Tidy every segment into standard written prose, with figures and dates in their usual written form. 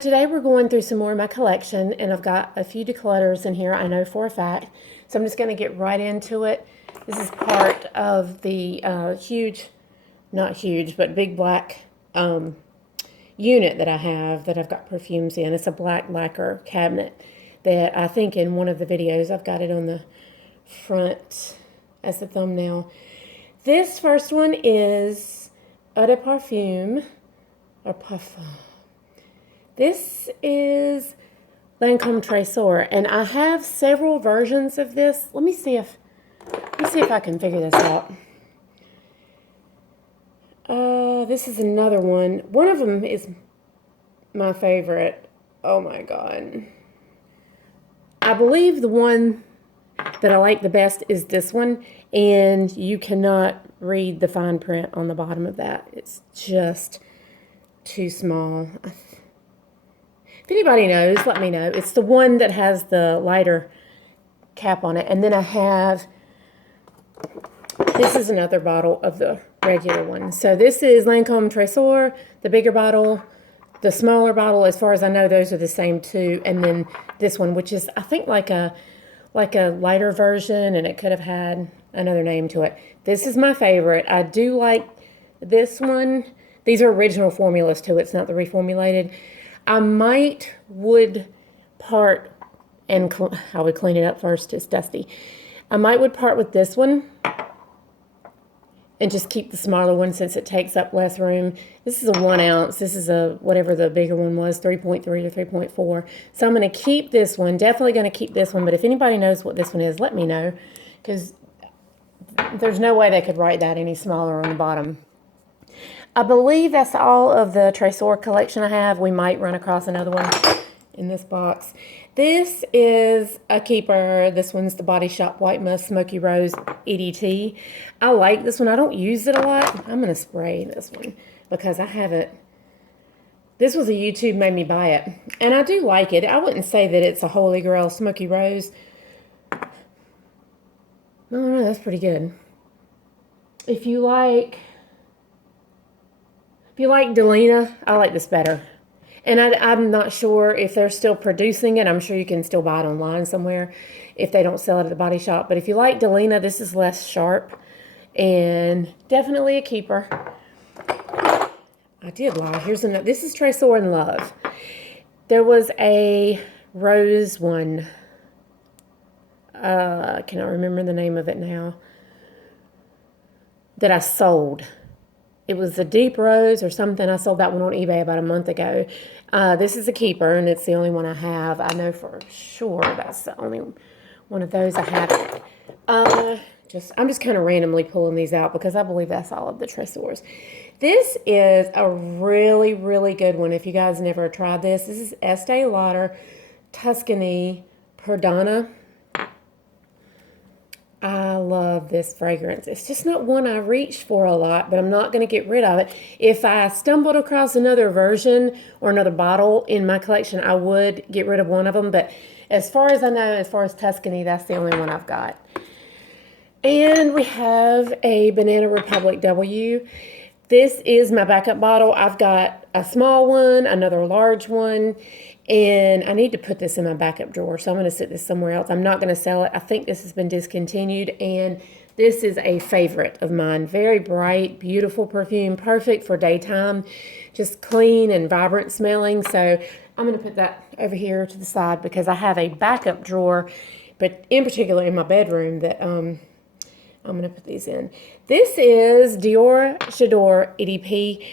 Today we're going through some more of my collection, and I've got a few declutters in here, I know for a fact. So I'm just going to get right into it. This is part of the not huge, but big black unit that I have that I've got perfumes in. It's a black lacquer cabinet that I think in one of the videos I've got it on the front as the thumbnail. This first one is Eau de Parfum or Parfum. This is Lancome Traceur, and I have several versions of this. Let me see if I can figure this out. This is another one. One of them is my favorite. Oh my God. I believe the one that I like the best is this one, and you cannot read the fine print on the bottom of that. It's just too small. If anybody knows, let me know. It's the one that has the lighter cap on it. And then I have, this is another bottle of the regular one. So this is Lancome Traceur, the bigger bottle, the smaller bottle. As far as I know, those are the same two. And then this one, which is, I think, like a lighter version, and it could have had another name to it. This is my favorite. I do like this one. These are original formulas too. It's not the reformulated. I would part, and I would clean it up first. It's dusty. I would part with this one and just keep the smaller one since it takes up less room. This is a 1 ounce. This is a, whatever the bigger one was, 3.3 or 3.4. So I'm going to keep this one. Definitely going to keep this one. But if anybody knows what this one is, let me know, because there's no way they could write that any smaller on the bottom. I believe that's all of the Traceur collection I have. We might run across another one in this box. This is a keeper. This one's the Body Shop White Musk Smoky Rose EDT. I like this one. I don't use it a lot. I'm going to spray this one because I haven't. This was a YouTube made me buy it. And I do like it. I wouldn't say that it's a holy grail Smoky Rose. No, that's pretty good. If you like Delina, I like this better. And I'm not sure if they're still producing it. I'm sure you can still buy it online somewhere if they don't sell it at the body shop. But if you like Delina, this is less sharp and definitely a keeper. I did lie. Here's another. This is Tre Soren Love. There was a rose one. I cannot remember the name of it now. That I sold. It was a deep rose or something. I sold that one on eBay about a month ago. This is a keeper, and it's the only one I have. I know for sure that's the only one of those I have. I'm just kind of randomly pulling these out because I believe that's all of the Traceurs. This is a really, really good one. If you guys never tried this is Estee Lauder Tuscany Perdana. I love this fragrance. It's just not one I reach for a lot, but I'm not going to get rid of it. If I stumbled across another version or another bottle in my collection, I would get rid of one of them. But as far as I know, as far as Tuscany, that's the only one I've got. And we have a Banana Republic W. This is my backup bottle. I've got a small one, another large one, and I need to put this in my backup drawer, so I'm going to sit this somewhere else. I'm not going to sell it. I think this has been discontinued, and this is a favorite of mine. Very bright, beautiful perfume, perfect for daytime, just clean and vibrant smelling. So I'm going to put that over here to the side because I have a backup drawer, but in particular in my bedroom that I'm going to put these in. This is Dior J'adore EDP.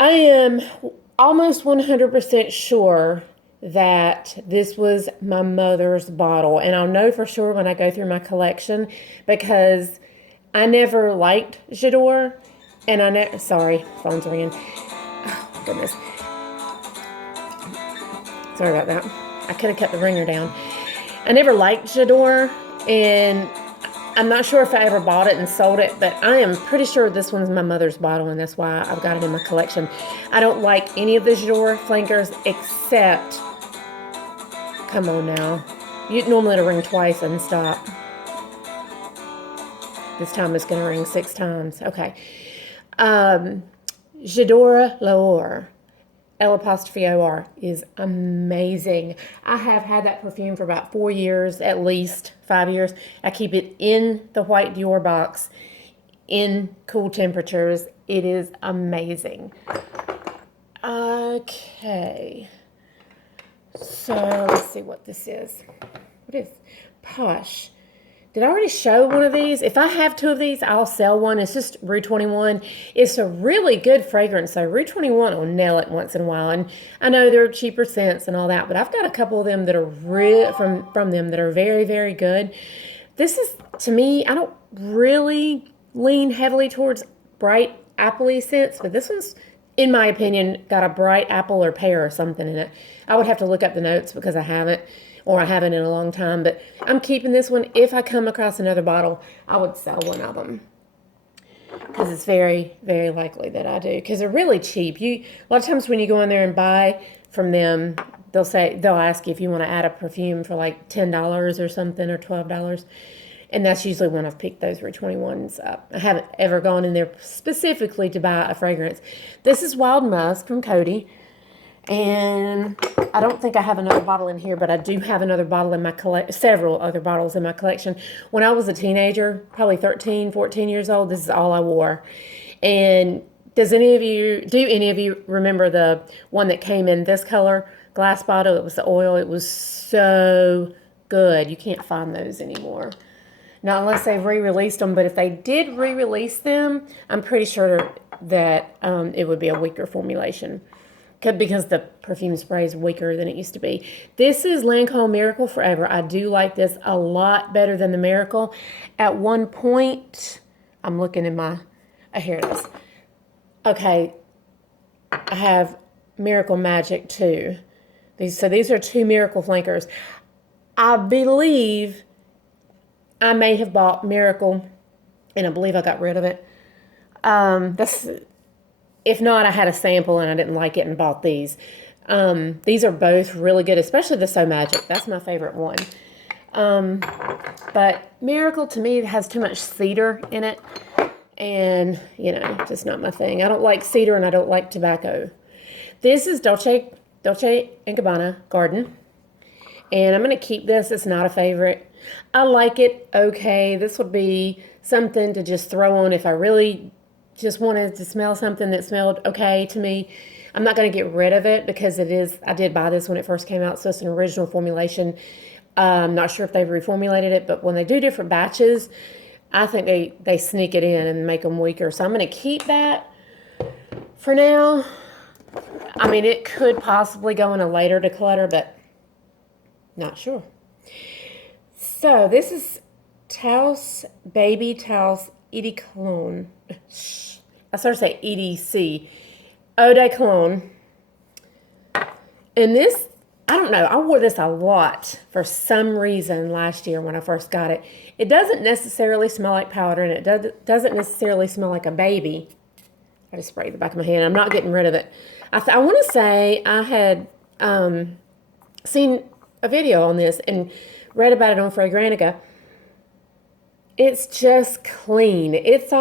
I am almost 100% sure that this was my mother's bottle. And I'll know for sure when I go through my collection because I never liked J'adore. And sorry, phone's ringing. Oh, goodness. Sorry about that. I could have kept the ringer down. I never liked J'adore, and I'm not sure if I ever bought it and sold it, but I am pretty sure this one's my mother's bottle, and that's why I've got it in my collection. I don't like any of the J'adore flankers except, come on now, you normally it'll ring twice and stop. This time it's going to ring 6 times. Okay. J'adore Lauder. L''OR is amazing. I have had that perfume for about 4 years, at least 5 years. I keep it in the white Dior box in cool temperatures. It is amazing. Okay. So let's see what this is. What is Posh? Did I already show one of these? If I have 2 of these, I'll sell one. It's just Rue 21. It's a really good fragrance. So Rue 21 will nail it once in a while. And I know they're cheaper scents and all that, but I've got a couple of them that are from them that are very, very good. This is, to me, I don't really lean heavily towards bright appley scents, but this one's, in my opinion, got a bright apple or pear or something in it. I would have to look up the notes because I haven't in a long time, but I'm keeping this one. If I come across another bottle, I would sell one of them because it's very, very likely that I do, because they're really cheap. A lot of times when you go in there and buy from them, they'll ask you if you want to add a perfume for like $10 or something, or $12. And that's usually when I've picked those Rue 21s up. I haven't ever gone in there specifically to buy a fragrance. This is Wild Musk from Coty. And I don't think I have another bottle in here, but I do have another bottle in my several other bottles in my collection. When I was a teenager, probably 13, 14 years old, this is all I wore. And do any of you remember the one that came in this color glass bottle? It was the oil. It was so good. You can't find those anymore. Not unless they've re-released them, but if they did re-release them, I'm pretty sure that it would be a weaker formulation, because the perfume spray is weaker than it used to be. This is Lancome Miracle Forever. I do like this a lot better than the Miracle. At one point, I'm looking in my, here it is. Okay, I have Miracle Magic too. These are 2 Miracle flankers. I believe I may have bought Miracle, and I believe I got rid of it. If not, I had a sample and I didn't like it and bought these. These are both really good, especially the So Magic. That's my favorite one. But Miracle, to me, has too much cedar in it. And, just not my thing. I don't like cedar and I don't like tobacco. This is Dolce Gabbana Garden. And I'm going to keep this. It's not a favorite. I like it okay. This would be something to just throw on if I really just wanted to smell something that smelled okay to me. I'm not going to get rid of it because I did buy this when it first came out, so it's an original formulation. I'm not sure if they've reformulated it, but when they do different batches, I think they sneak it in and make them weaker. So I'm going to keep that for now. I mean, it could possibly go in a later declutter, but not sure. So this is Taos Baby Taos Eau Cologne. I started to say EDC. Eau de Cologne. And this, I don't know, I wore this a lot for some reason last year when I first got it. It doesn't necessarily smell like powder, and it doesn't necessarily smell like a baby. I just sprayed the back of my hand. I'm not getting rid of it. I want to say I had seen a video on this and read about it on Fragrantica. It's just clean. It's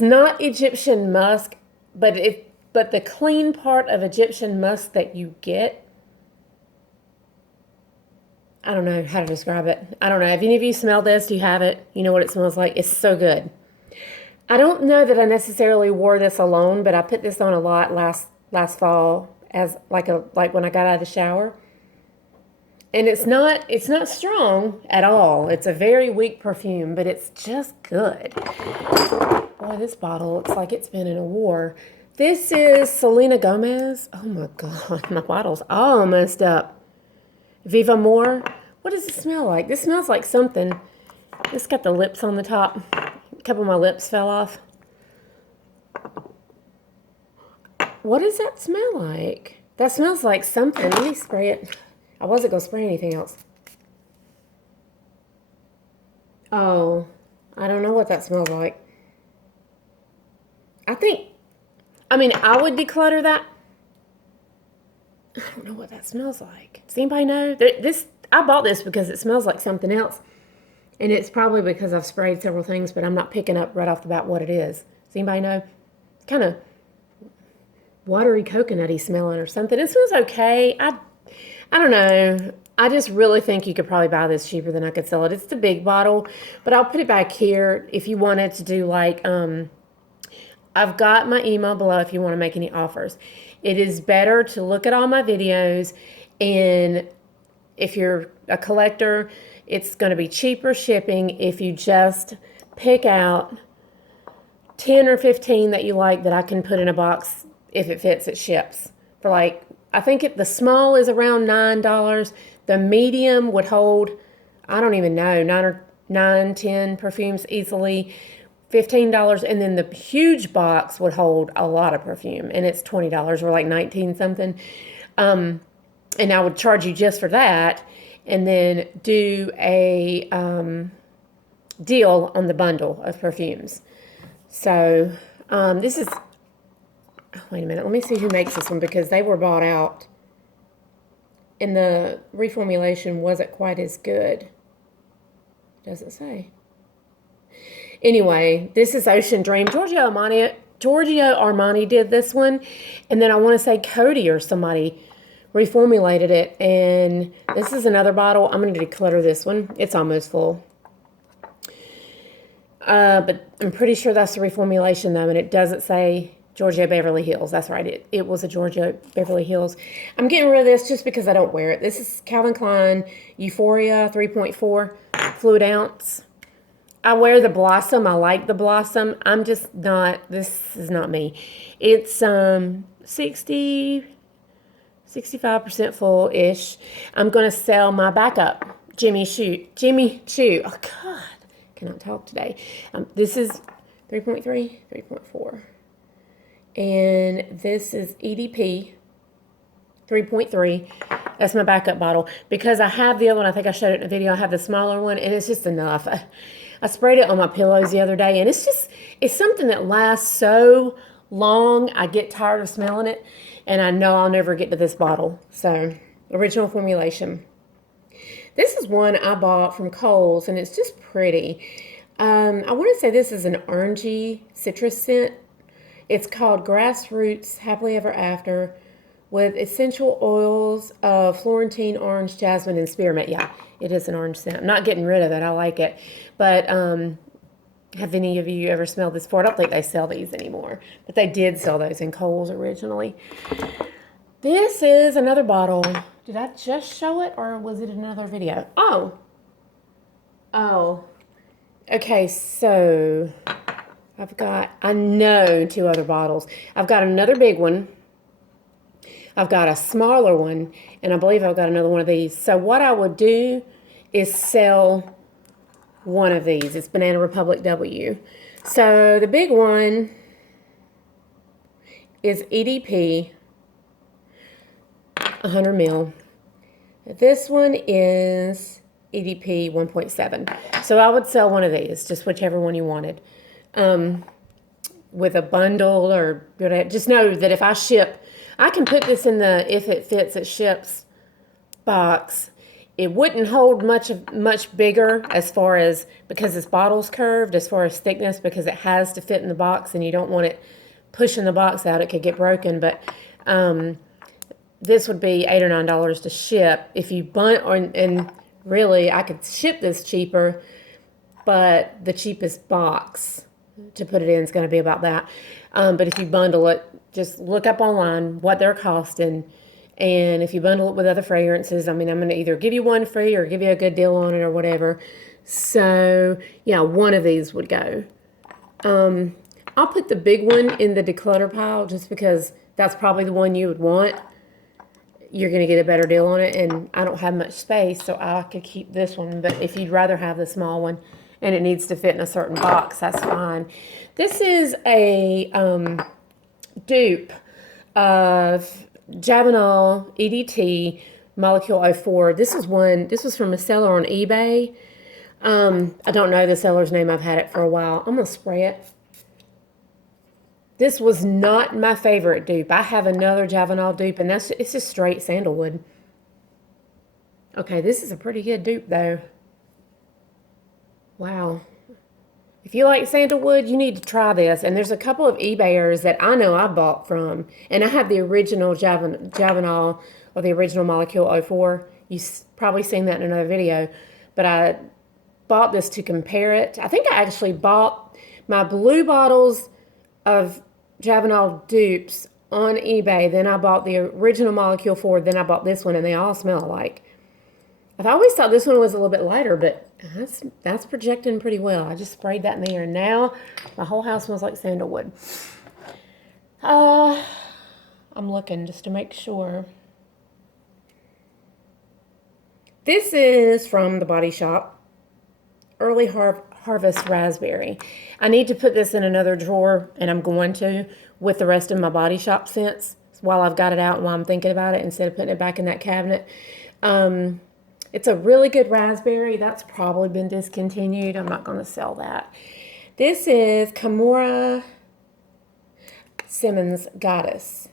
not Egyptian musk, but the clean part of Egyptian musk that you get, I don't know how to describe it. I don't know. Have any of you smelled this? Do you have it? You know what it smells like? It's so good. I don't know that I necessarily wore this alone, but I put this on a lot last fall as like when I got out of the shower. And it's not strong at all. It's a very weak perfume, but it's just good. Boy, this bottle looks like it's been in a war. This is Selena Gomez. Oh my God, my bottle's all messed up. Viva More. What does it smell like? This smells like something. It's got the lips on the top. A couple of my lips fell off. What does that smell like? That smells like something. Let me spray it. I wasn't going to spray anything else. Oh, I don't know what that smells like. I would declutter that. I don't know what that smells like. Does anybody know? I bought this because it smells like something else. And it's probably because I've sprayed several things, but I'm not picking up right off the bat what it is. Does anybody know? Kind of watery coconutty smelling or something. This was okay. I don't know. I just really think you could probably buy this cheaper than I could sell it. It's the big bottle, but I'll put it back here if you wanted to do like, I've got my email below if you want to make any offers. It is better to look at all my videos, and if you're a collector, it's going to be cheaper shipping if you just pick out 10 or 15 that you like that I can put in a box. If it fits, it ships for like, I think the small is around $9. The medium would hold, I don't even know, 10 perfumes easily, $15. And then the huge box would hold a lot of perfume, and it's $20 or like 19 something. And I would charge you just for that, and then do a deal on the bundle of perfumes. So this is, oh, wait a minute, let me see who makes this one, because they were bought out and the reformulation wasn't quite as good. Doesn't say. Anyway, this is Ocean Dream. Giorgio Armani did this one, and then I want to say Cody or somebody reformulated it, and this is another bottle. I'm going to declutter this one. It's almost full. But I'm pretty sure that's the reformulation though, and it doesn't say Giorgio Beverly Hills. That's right, it was a Giorgio Beverly Hills. I'm getting rid of this just because I don't wear it. This is Calvin Klein Euphoria 3.4 fluid ounce. I wear the Blossom. I like the Blossom. I'm just not, this is not me. It's 65% full-ish. I'm going to sell my backup, Jimmy Choo. Oh, God. Cannot talk today. This is 3.3, 3.4. And this is EDP 3.3. That's my backup bottle. Because I have the other one, I think I showed it in a video. I have the smaller one, and it's just enough. I sprayed it on my pillows the other day, and it's something that lasts so long, I get tired of smelling it, and I know I'll never get to this bottle. So, original formulation. This is one I bought from Kohl's, and it's just pretty. I want to say this is an orangey citrus scent. It's called Grassroots Happily Ever After with essential oils of Florentine, orange, jasmine, and spearmint. Yeah, it is an orange scent. I'm not getting rid of it. I like it. But have any of you ever smelled this before? I don't think they sell these anymore, but they did sell those in Kohl's originally. This is another bottle. Did I just show it, or was it another video? Oh. Okay, so I know 2 other bottles. I've got another big one. I've got a smaller one, and I believe I've got another one of these. So what I would do is sell one of these. It's Banana Republic W. So the big one is EDP 100 ml. This one is EDP 1.7. So I would sell one of these, just whichever one you wanted. With a bundle or whatever. Just know that if I ship, I can put this in the if it fits it ships box. It wouldn't hold much bigger as far as, because this bottle's curved, as far as thickness, because it has to fit in the box and you don't want it pushing the box out. It could get broken, but this would be $8 or $9 to ship. If you and really, I could ship this cheaper, but the cheapest box to put it in is going to be about that. But if you bundle it, just look up online what they're costing. And if you bundle it with other fragrances, I mean, I'm going to either give you one free or give you a good deal on it or whatever. So, yeah, one of these would go. I'll put the big one in the declutter pile just because that's probably the one you would want. You're going to get a better deal on it, and I don't have much space, so I could keep this one. But if you'd rather have the small one and it needs to fit in a certain box, that's fine. This is a dupe of Juvenile EDT Molecule 04. This was from a seller on eBay. I don't know the seller's name. I've had it for a while. I'm going to spray it. This was not my favorite dupe. I have another Juvenile dupe, and it's just straight sandalwood. Okay, this is a pretty good dupe, though. Wow. if you like sandalwood, you need to try this. And there's a couple of eBayers that I know I bought from. And I have the original Juvenile or the original Molecule 04. You've probably seen that in another video. But I bought this to compare it. I think I actually bought my blue bottles of Juvenile dupes on eBay. Then I bought the original Molecule 4. Then I bought this one, and they all smell alike. I've always thought this one was a little bit lighter, but that's projecting pretty well. I just sprayed that in the air, and now my whole house smells like sandalwood. I'm looking just to make sure. This is from the Body Shop, Early Harvest Raspberry. I need to put this in another drawer, and I'm going to, with the rest of my Body Shop scents while I've got it out and while I'm thinking about it instead of putting it back in that cabinet. It's a really good raspberry. That's probably been discontinued. I'm not going to sell that. This is Kimora Simmons Goddess.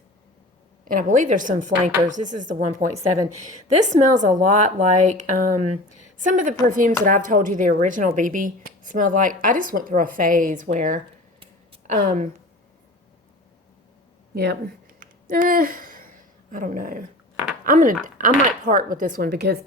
And I believe there's some flankers. This is the 1.7. This smells a lot like some of the perfumes that I've told you the original BB smelled like. I just went through a phase where, yep. I don't know. I might part with this one because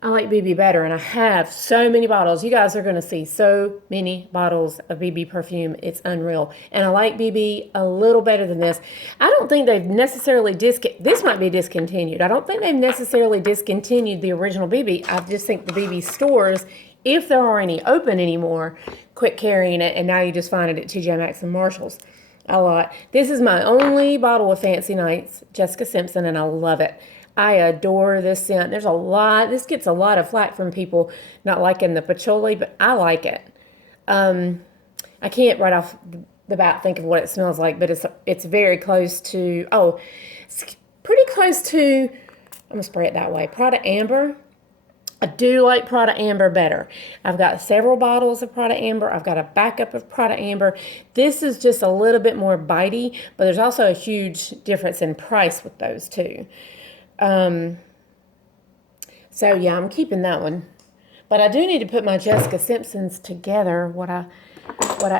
I like BB better, and I have so many bottles. You guys are going to see so many bottles of BB perfume. It's unreal. And I like BB a little better than this. I don't think they've necessarily this might be discontinued. I don't think they've necessarily discontinued the original BB. I just think the BB stores, if there are any open anymore, quit carrying it, and now you just find it at TJ Maxx and Marshall's a lot. This is my only bottle of Fancy Nights, Jessica Simpson, and I love it. I adore this scent. This gets a lot of flack from people not liking the patchouli, but I like it. I can't right off the bat think of what it smells like, but it's very close to, it's pretty close to, I'm going to spray it that way, Prada Amber. I do like Prada Amber better. I've got several bottles of Prada Amber. I've got a backup of Prada Amber. This is just a little bit more bitey, but there's also a huge difference in price with those two. So yeah, I'm keeping that one, but I do need to put my Jessica Simpsons together, what I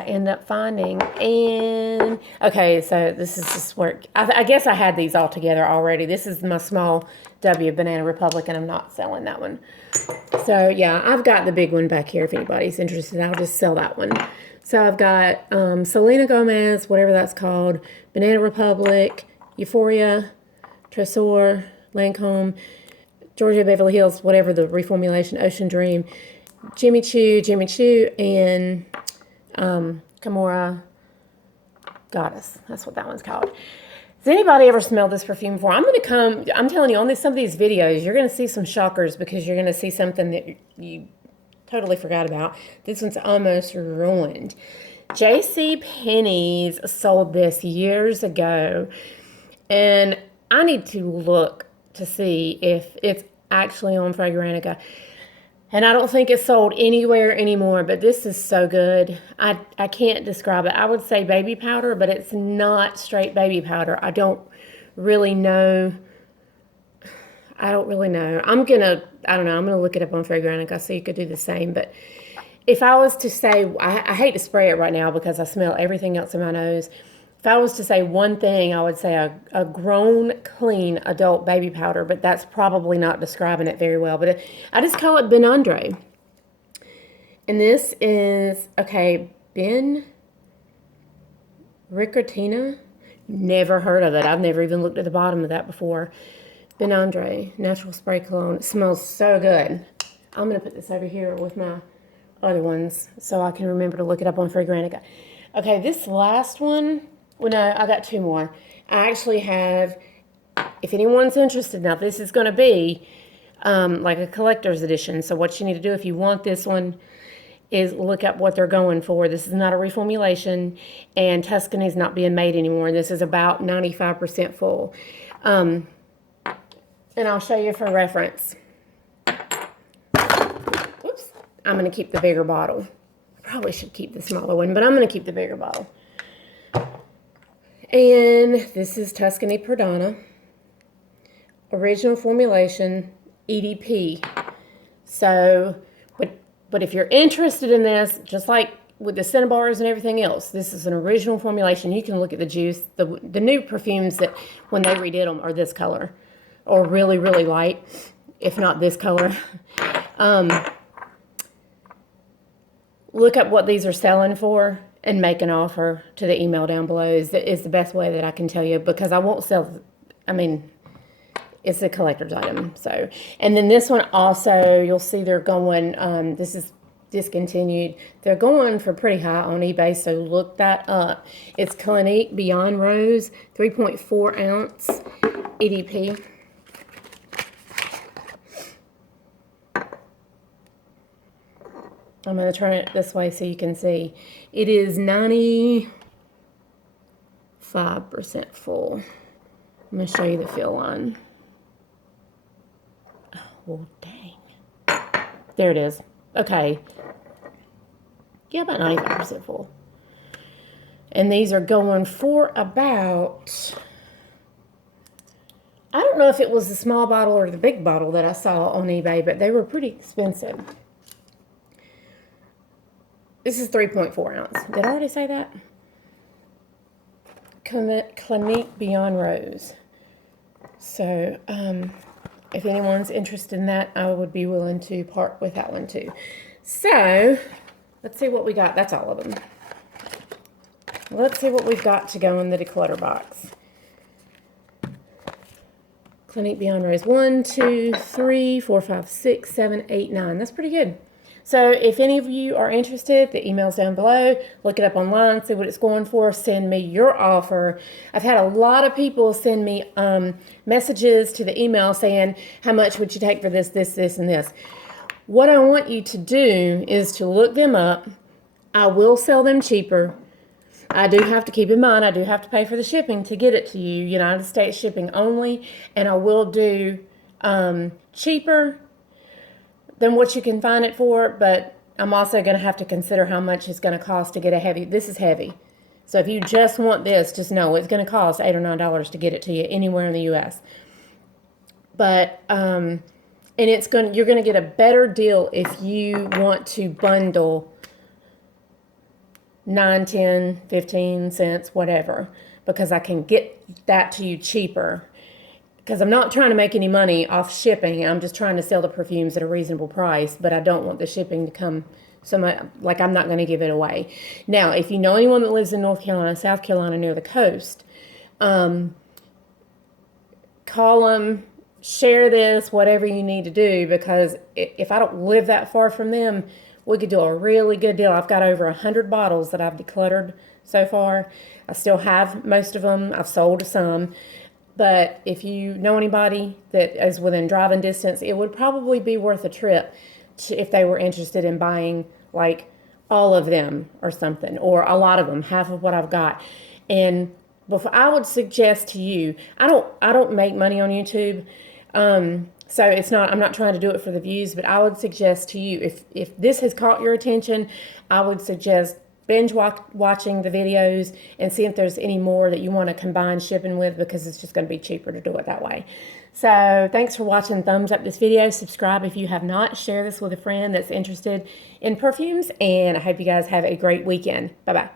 end up finding. And okay, so this is just work. I guess I had these all together already. This is my small W Banana Republic, and I'm not selling that one. So yeah, I've got the big one back here. If anybody's interested, I'll just sell that one. So I've got, Selena Gomez, whatever that's called, Banana Republic, Euphoria, Tre Soren, Lancome, Georgia Beverly Hills, whatever the reformulation, Ocean Dream, Jimmy Choo, and Kimora Goddess. That's what that one's called. Has anybody ever smelled this perfume before? I'm telling you, on some of these videos, you're going to see some shockers because you're going to see something that you totally forgot about. This one's almost ruined. JCPenney's sold this years ago, and I need to look to see if it's actually on Fragrantica. And I don't think it's sold anywhere anymore, but this is so good. I can't describe it. I would say baby powder, but it's not straight baby powder. I don't really know. I'm going to look it up on Fragrantica so you could do the same. But if I was to say, I hate to spray it right now because I smell everything else in my nose. If I was to say one thing, I would say a grown, clean adult baby powder, but that's probably not describing it very well. But I just call it Ben Andre. And this is, Ben Ricotina. Never heard of it. I've never even looked at the bottom of that before. Ben Andre, natural spray cologne. It smells so good. I'm going to put this over here with my other ones so I can remember to look it up on Fragrantica. Okay, this last one. Well, no, I got two more. I actually have, if anyone's interested, now this is going to be like a collector's edition. So what you need to do if you want this one is look up what they're going for. This is not a reformulation, and Tuscany's not being made anymore. This is about 95% full. And I'll show you for reference. Whoops. I'm going to keep the bigger bottle. I probably should keep the smaller one, but I'm going to keep the bigger bottle. And this is Tuscany Perdana, original formulation, EDP. So But if you're interested in this, just like with the Cinnabars and everything else, this is an original formulation. You can look at the juice. The new perfumes that when they redid them are this color or really, really light, if not this color. Look up what these are selling for and make an offer to the email down below is the best way that I can tell you, because I won't sell, I mean, it's a collector's item. So, and then this one also, you'll see they're going, this is discontinued. They're going for pretty high on eBay, so look that up. It's Clinique Beyond Rose, 3.4 ounce EDP. I'm going to turn it this way so you can see. It is 95% full. I'm going to show you the fill line. Oh, dang. There it is. Okay. Yeah, about 95% full. And these are going for about, I don't know if it was the small bottle or the big bottle that I saw on eBay, but they were pretty expensive. This is 3.4 ounce. Did I already say that? Clinique Beyond Rose. So, if anyone's interested in that, I would be willing to part with that one too. So, let's see what we got. That's all of them. Let's see what we've got to go in the declutter box. Clinique Beyond Rose. 1, 2, 3, 4, 5, 6, 7, 8, 9. That's pretty good. So if any of you are interested, the email's down below. Look it up online, see what it's going for. Send me your offer. I've had a lot of people send me messages to the email saying, how much would you take for this, this, this, and this? What I want you to do is to look them up. I will sell them cheaper. I do have to keep in mind, I do have to pay for the shipping to get it to you, United States shipping only. And I will do cheaper than what you can find it for, but I'm also going to have to consider how much it's going to cost to get a heavy. This is heavy. So if you just want this, just know it's going to cost $8 or $9 to get it to you anywhere in the U.S. But, and you're going to get a better deal if you want to bundle 9, 10, 15 cents, whatever, because I can get that to you cheaper. Because I'm not trying to make any money off shipping. I'm just trying to sell the perfumes at a reasonable price, but I don't want the shipping to come so much, like I'm not going to give it away. Now, if you know anyone that lives in North Carolina, South Carolina, near the coast, call them, share this, whatever you need to do, because if I don't live that far from them, we could do a really good deal. I've got over 100 bottles that I've decluttered so far. I still have most of them. I've sold some. But if you know anybody that is within driving distance, it would probably be worth a trip if they were interested in buying like all of them or something, or a lot of them, half of what I've got. And before, I would suggest to you, I don't make money on YouTube, so it's not, I'm not trying to do it for the views, but I would suggest to you, if this has caught your attention, I would suggest binge watching the videos and see if there's any more that you want to combine shipping with, because it's just going to be cheaper to do it that way. So thanks for watching. Thumbs up this video. Subscribe if you have not. Share this with a friend that's interested in perfumes. And I hope you guys have a great weekend. Bye-bye.